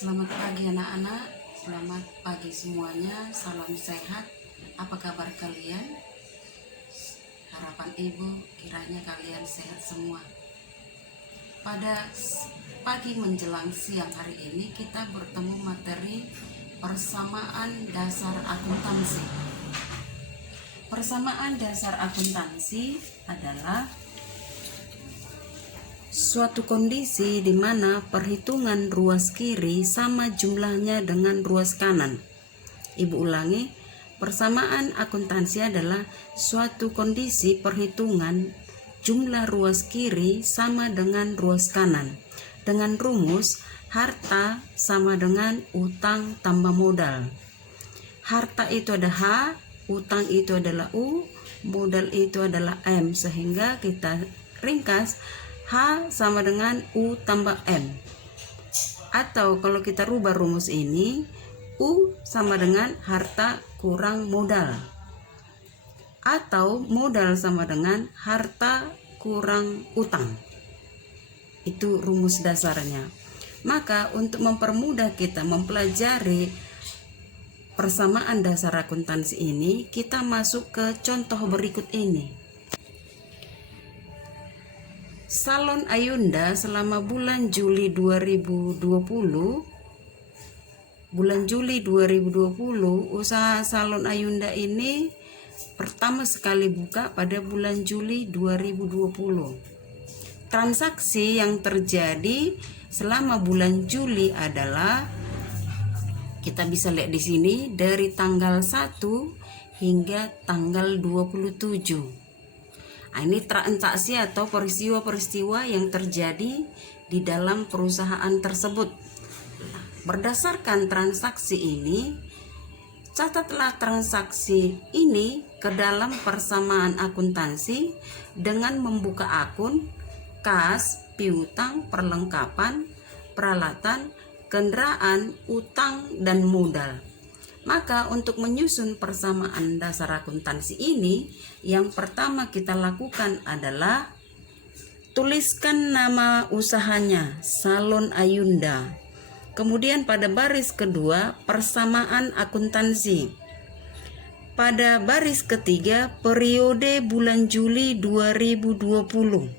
Selamat pagi anak-anak, selamat pagi semuanya, salam sehat. Apa kabar kalian? Harapan ibu kiranya kalian sehat semua. Pada pagi menjelang siang hari ini kita bertemu materi persamaan dasar akuntansi. Persamaan dasar akuntansi adalah suatu kondisi di mana perhitungan ruas kiri sama jumlahnya dengan ruas kanan. Ibu ulangi, persamaan akuntansi adalah suatu kondisi perhitungan jumlah ruas kiri sama dengan ruas kanan. Dengan rumus harta sama dengan utang tambah modal. Harta itu ada H, utang itu adalah U, modal itu adalah M, sehingga kita ringkas H sama dengan U tambah M. Atau kalau kita rubah rumus ini, U sama dengan harta kurang modal. Atau modal sama dengan harta kurang utang. Itu rumus dasarnya. Maka untuk mempermudah kita mempelajari persamaan dasar akuntansi ini, kita masuk ke contoh berikut ini. Salon Ayunda selama bulan Juli 2020, usaha Salon Ayunda ini pertama sekali buka pada bulan Juli 2020. Transaksi yang terjadi selama bulan Juli adalah, kita bisa lihat di sini, dari tanggal 1 hingga tanggal 27. Nah, ini transaksi atau peristiwa-peristiwa yang terjadi di dalam perusahaan tersebut. Berdasarkan transaksi ini, catatlah transaksi ini ke dalam persamaan akuntansi dengan membuka akun kas, piutang, perlengkapan, peralatan, kendaraan, utang, dan modal. Maka untuk menyusun persamaan dasar akuntansi ini, yang pertama kita lakukan adalah tuliskan nama usahanya, Salon Ayunda. Kemudian pada baris kedua, persamaan akuntansi. Pada baris ketiga, periode bulan Juli 2020.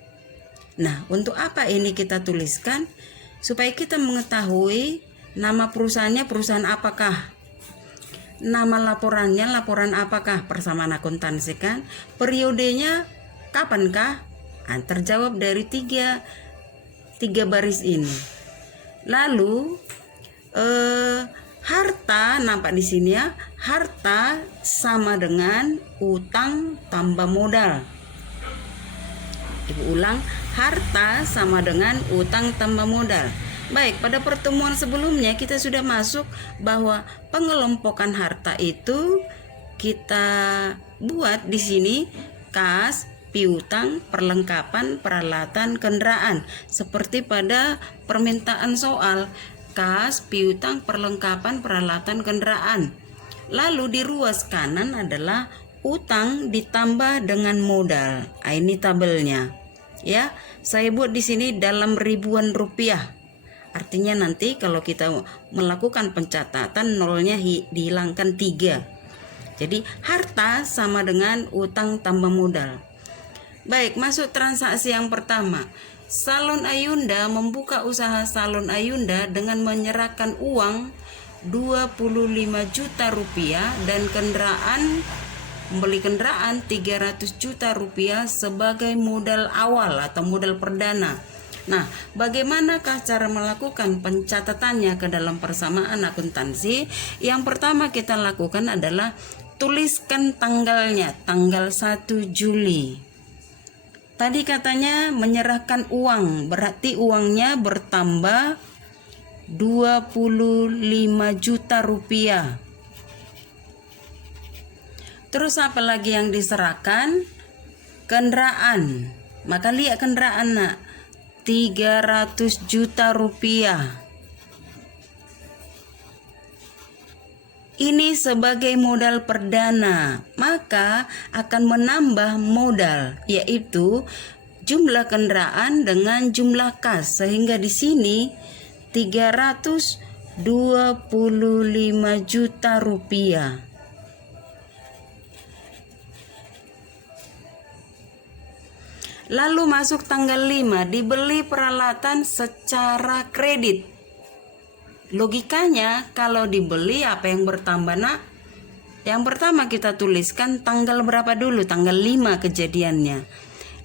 Nah, untuk apa ini kita tuliskan? Supaya kita mengetahui nama perusahaannya perusahaan apakah. Nama laporannya laporan apakah, persamaan akuntansi kan. Periodenya kapankah? Nah, terjawab dari tiga baris ini. Lalu harta, nampak di sini ya, harta sama dengan utang tambah modal. Ibu ulang, harta sama dengan utang tambah modal. Baik, pada pertemuan sebelumnya kita sudah masuk bahwa pengelompokan harta itu kita buat di sini kas, piutang, perlengkapan, peralatan, kendaraan. Seperti pada permintaan soal, kas, piutang, perlengkapan, peralatan, kendaraan. Lalu di ruas kanan adalah utang ditambah dengan modal. Nah, ini tabelnya. Ya, saya buat di sini dalam ribuan rupiah. Artinya nanti kalau kita melakukan pencatatan, nolnya dihilangkan 3. Jadi harta sama dengan utang tambah modal. Baik, masuk transaksi yang pertama. Salon Ayunda membuka usaha Salon Ayunda dengan menyerahkan uang 25 juta rupiah dan membeli kendaraan 300 juta rupiah sebagai modal awal atau modal perdana. Nah, bagaimanakah cara melakukan pencatatannya ke dalam persamaan akuntansi? Yang pertama kita lakukan adalah tuliskan tanggalnya, tanggal 1 Juli. Tadi katanya menyerahkan uang, berarti uangnya bertambah 25 juta rupiah. Terus apa lagi yang diserahkan? Kendaraan. Maka lihat kendaraan, nak. 300 juta rupiah. Ini sebagai modal perdana, maka akan menambah modal, yaitu jumlah kendaraan dengan jumlah kas, sehingga di sini 300 25 juta rupiah. Lalu masuk tanggal 5, dibeli peralatan secara kredit. Logikanya kalau dibeli apa yang bertambah, nak? Yang pertama kita tuliskan tanggal berapa dulu, tanggal 5 kejadiannya.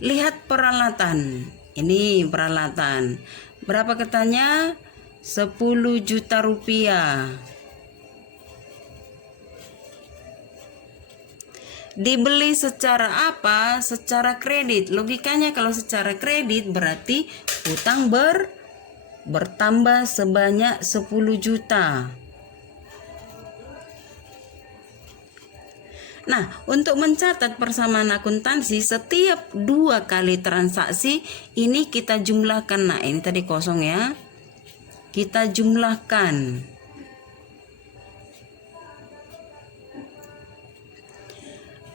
Lihat peralatan. Ini peralatan. Berapa katanya? 10 juta rupiah. Dibeli secara apa? Secara kredit. Logikanya kalau secara kredit berarti utang bertambah sebanyak 10 juta. Nah, untuk mencatat persamaan akuntansi, setiap 2 kali transaksi ini kita jumlahkan. Nah, ini tadi kosong ya. Kita jumlahkan.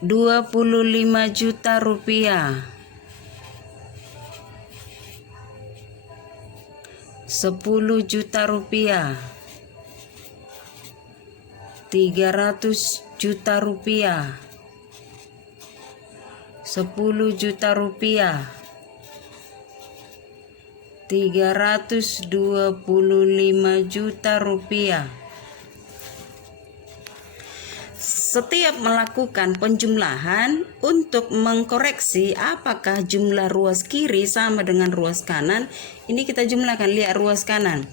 Rp25 juta. 10 juta rupiah. 300 juta rupiah. 10 juta rupiah. 325 juta rupiah. Setiap melakukan penjumlahan untuk mengkoreksi apakah jumlah ruas kiri sama dengan ruas kanan, ini kita jumlahkan. Lihat ruas kanan,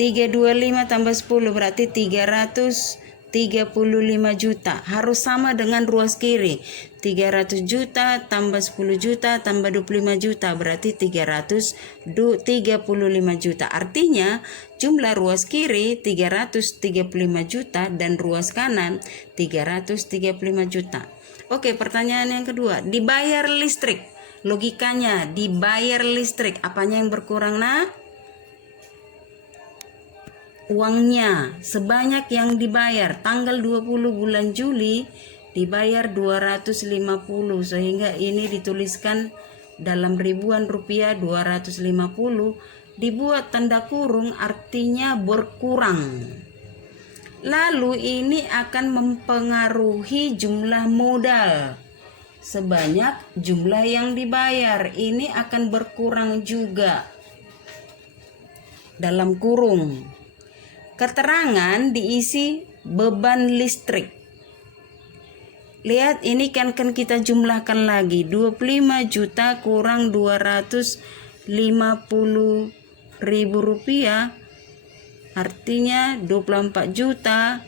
325 tambah 10 berarti 335 juta. Harus sama dengan ruas kiri, 300 juta tambah 10 juta tambah 25 juta berarti 335 juta. Artinya jumlah ruas kiri 335 juta dan ruas kanan 335 juta. Oke, pertanyaan yang kedua, dibayar listrik. Logikanya dibayar listrik, apanya yang berkurang, nah? Uangnya sebanyak yang dibayar. Tanggal 20 bulan Juli dibayar 250, sehingga ini dituliskan dalam ribuan rupiah 250, dibuat tanda kurung artinya berkurang. Lalu ini akan mempengaruhi jumlah modal. Sebanyak jumlah yang dibayar ini akan berkurang juga. Dalam kurung. Keterangan diisi beban listrik. Lihat ini kan kita jumlahkan lagi. 25 juta kurang 250 ribu rupiah. Artinya 24 juta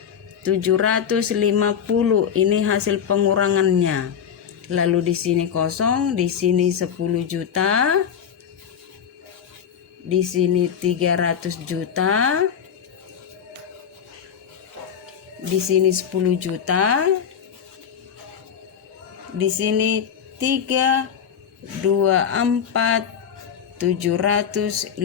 750. Ini hasil pengurangannya. Lalu di sini kosong, di sini 10 juta. Di sini 300 juta. Di sini 10 juta. Di sini 3, 2, 4, 750.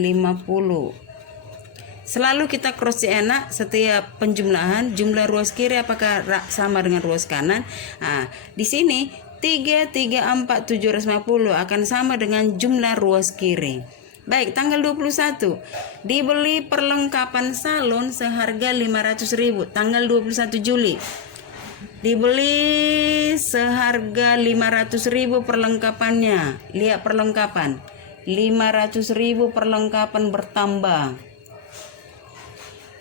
Selalu kita cross enak setiap penjumlahan, jumlah ruas kiri apakah sama dengan ruas kanan. Nah, di sini 3, 3, 4, 750 akan sama dengan jumlah ruas kiri. Baik, tanggal 21 dibeli perlengkapan salon seharga 500.000. Tanggal 21 Juli dibeli seharga 500.000 perlengkapannya. Lihat perlengkapan, 500.000 perlengkapan bertambah.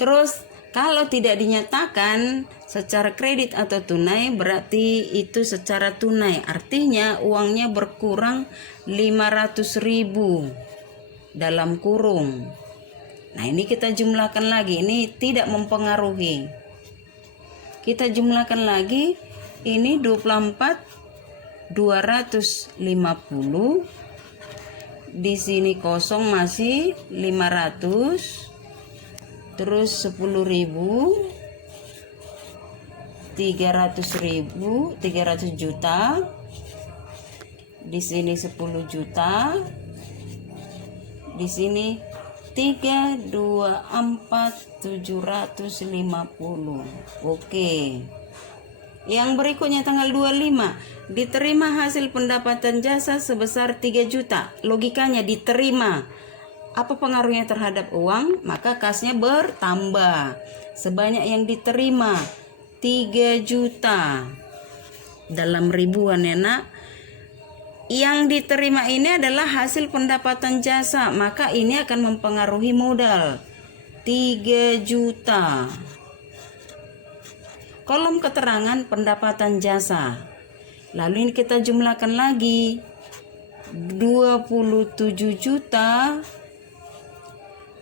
Terus kalau tidak dinyatakan secara kredit atau tunai berarti itu secara tunai. Artinya uangnya berkurang 500.000 dalam kurung. Nah, ini kita jumlahkan lagi. Ini tidak mempengaruhi. Kita jumlahkan lagi. Ini 24 250. Di sini kosong masih 500. Terus 10.000, 300.000, 300 juta. Di sini 10 juta. Di sini 3, 2, 4, 750. Oke. Yang berikutnya tanggal 25 diterima hasil pendapatan jasa sebesar 3 juta. Logikanya diterima. Apa pengaruhnya terhadap uang? Maka kasnya bertambah. Sebanyak yang diterima 3 juta. Dalam ribuan ya nak. Yang diterima ini adalah hasil pendapatan jasa, maka ini akan mempengaruhi modal 3 juta. Kolom keterangan pendapatan jasa. Lalu ini kita jumlahkan lagi. 27 juta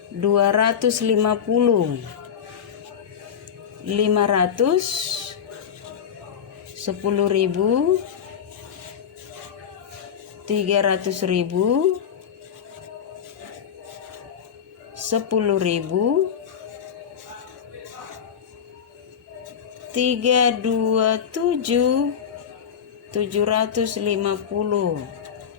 250 500 10.000 300.000 10.000 327 750.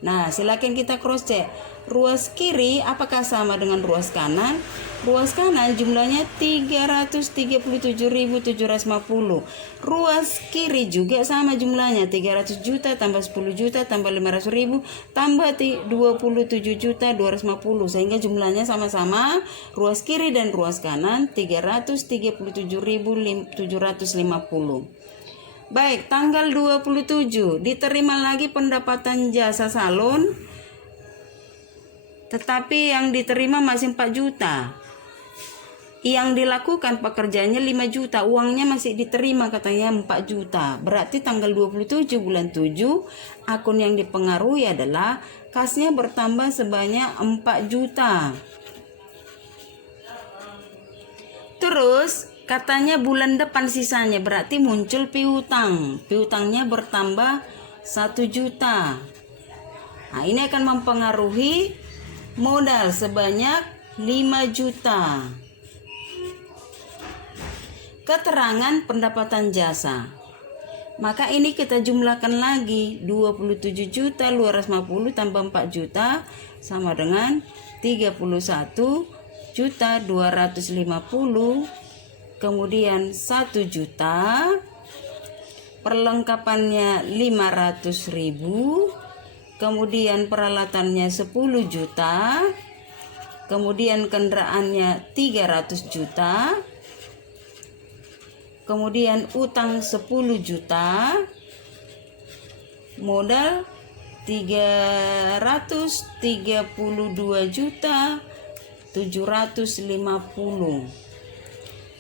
Nah, silakan kita cross check. Ruas kiri apakah sama dengan ruas kanan? Ruas kanan jumlahnya 337.750. Ruas kiri juga sama jumlahnya 300 juta tambah 10 juta tambah 500.000 tambah 27 juta 250, sehingga jumlahnya sama-sama ruas kiri dan ruas kanan 337.750. Baik, tanggal 27 diterima lagi pendapatan jasa salon, tetapi yang diterima masih 4 juta. Yang dilakukan pekerjaannya 5 juta, uangnya masih diterima katanya 4 juta. Berarti tanggal 27 bulan 7 akun yang dipengaruhi adalah kasnya bertambah sebanyak 4 juta. Terus katanya bulan depan sisanya, berarti muncul piutang. Piutangnya bertambah 1 juta. Nah, ini akan mempengaruhi modal sebanyak 5 juta. Keterangan pendapatan jasa. Maka ini kita jumlahkan lagi. 27 juta 250 tambah 4 juta sama dengan 31 juta 250. Kemudian 1 juta, perlengkapannya 500.000, kemudian peralatannya 10 juta, kemudian kendaraannya 300 juta, kemudian utang 10 juta, modal 332 juta 750.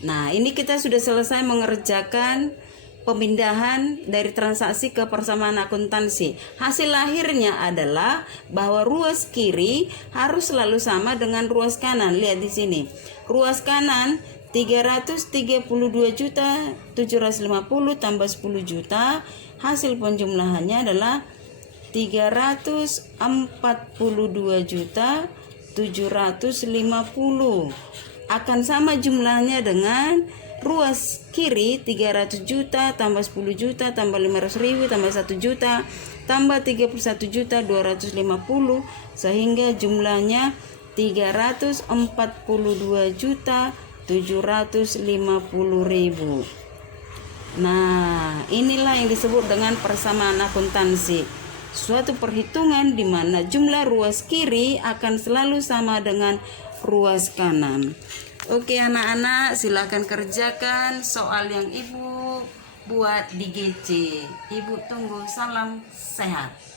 Nah, ini kita sudah selesai mengerjakan pemindahan dari transaksi ke persamaan akuntansi. Hasil akhirnya adalah bahwa ruas kiri harus selalu sama dengan ruas kanan. Lihat di sini. Ruas kanan 332 juta 750 tambah 10 juta. Hasil penjumlahannya adalah 342 juta 750. Akan sama jumlahnya dengan ruas kiri 300 juta tambah 10 juta tambah 500.000 tambah 1 juta tambah 31 juta 250, sehingga jumlahnya 342 juta 750.000. Nah, inilah yang disebut dengan persamaan akuntansi. Suatu perhitungan di mana jumlah ruas kiri akan selalu sama dengan ruas kanan. Oke anak-anak, silakan kerjakan soal yang Ibu buat di GC. Ibu tunggu, salam sehat.